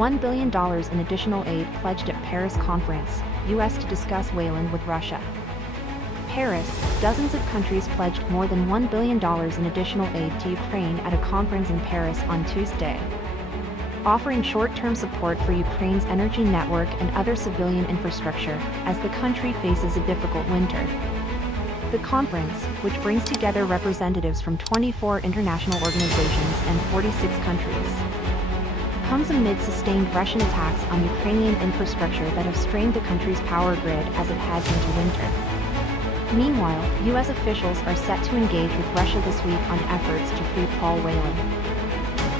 $1 billion in additional aid pledged at Paris conference, U.S. to discuss Whelan with Russia. Paris, dozens of countries pledged more than $1 billion in additional aid to Ukraine at a conference in Paris on Tuesday, offering short-term support for Ukraine's energy network and other civilian infrastructure as the country faces a difficult winter. The conference, which brings together representatives from 24 international organizations and 46 countries, comes amid sustained Russian attacks on Ukrainian infrastructure that have strained the country's power grid as it heads into winter. Meanwhile, U.S. officials are set to engage with Russia this week on efforts to free Paul Whelan,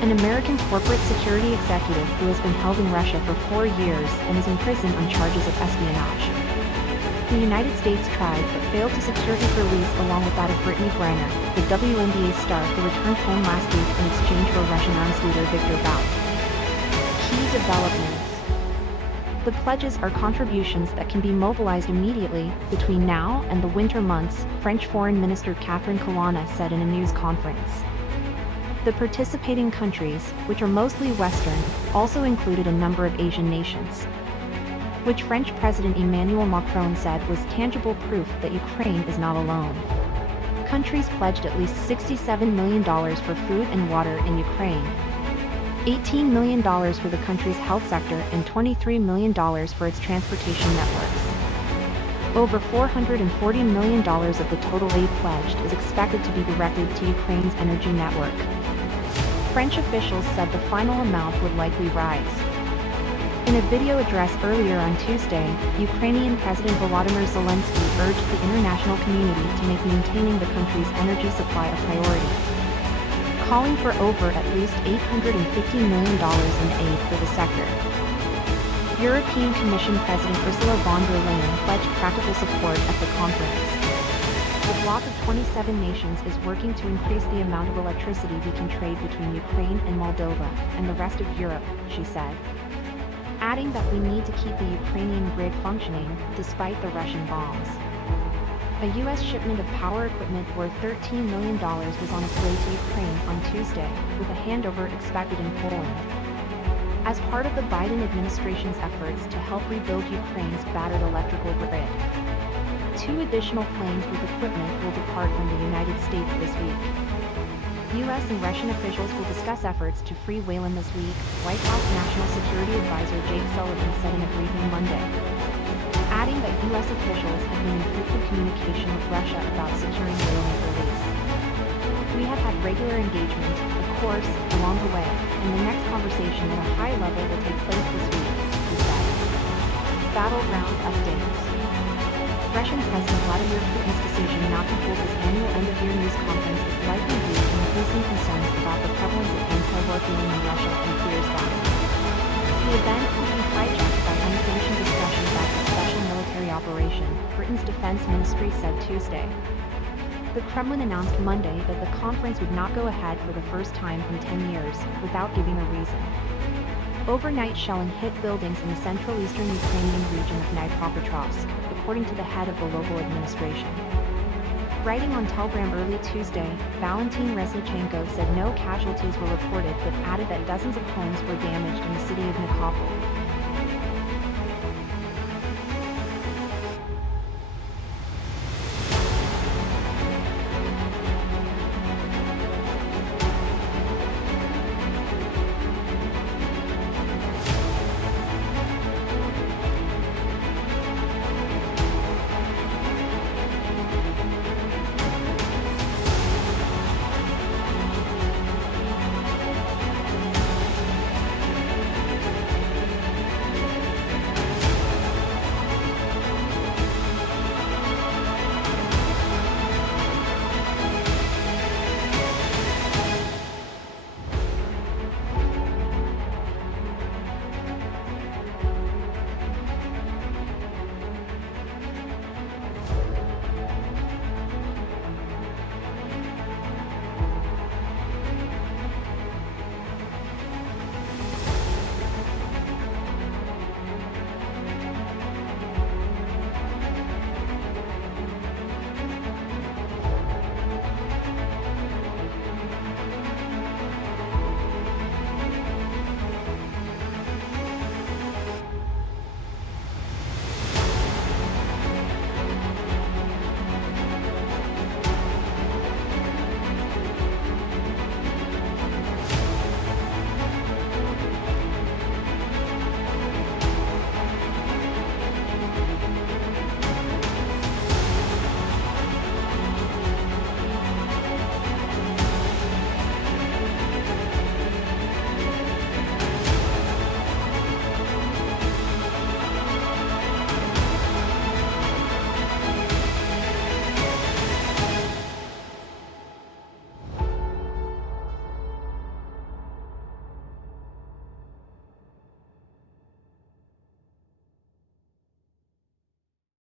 an American corporate security executive who has been held in Russia for 4 years and is in prison on charges of espionage. The United States tried but failed to secure his release along with that of Brittany Griner, the WNBA star who returned home last week in exchange for Russian arms leader Viktor Bout. Key developments. The pledges are contributions that can be mobilized immediately between now and the winter months, French Foreign Minister Catherine Colonna said in a news conference. The participating countries, which are mostly Western, also included a number of Asian nations, which French President Emmanuel Macron said was tangible proof that Ukraine is not alone. Countries pledged at least $67 million for food and water in Ukraine, $18 million for the country's health sector and $23 million for its transportation networks. Over $440 million of the total aid pledged is expected to be directed to Ukraine's energy network. French officials said the final amount would likely rise. In a video address earlier on Tuesday, Ukrainian President Volodymyr Zelensky urged the international community to make maintaining the country's energy supply a priority, calling for over at least $850 million in aid for the sector. European Commission President Ursula von der Leyen pledged practical support at the conference. The bloc of 27 nations is working to increase the amount of electricity we can trade between Ukraine and Moldova and the rest of Europe, she said, adding that we need to keep the Ukrainian grid functioning despite the Russian bombs. A U.S. shipment of power equipment worth $13 million was on its way to Ukraine on Tuesday, with a handover expected in Poland. As part of the Biden administration's efforts to help rebuild Ukraine's battered electrical grid, 2 additional planes with equipment will depart from the United States this week. U.S. and Russian officials will discuss efforts to free Whelan this week, White House National Security Advisor Jake Sullivan said in a briefing Monday, adding that U.S. officials have been in frequent communication with Russia about securing Whelan's release. We have had regular engagement, of course, along the way, and the next conversation at a high level will take place this week, he said. Battleground updates. Russian President Vladimir Putin's decision not to hold his annual end-of-year news conference is likely due to increasing concerns about the prevalence of anti-war feeling in Russia and fears that the event could be hijacked by unsanctioned discussion about the special military operation, Britain's defense ministry said Tuesday. The Kremlin announced Monday that the conference would not go ahead for the first time in 10 years, without giving a reason. Overnight shelling hit buildings in the central eastern Ukrainian region of Dnipropetrovsk, according to the head of the local administration. Writing on Telegram early Tuesday, Valentin Reznichenko said no casualties were reported but added that dozens of homes were damaged in the city of Nikopol.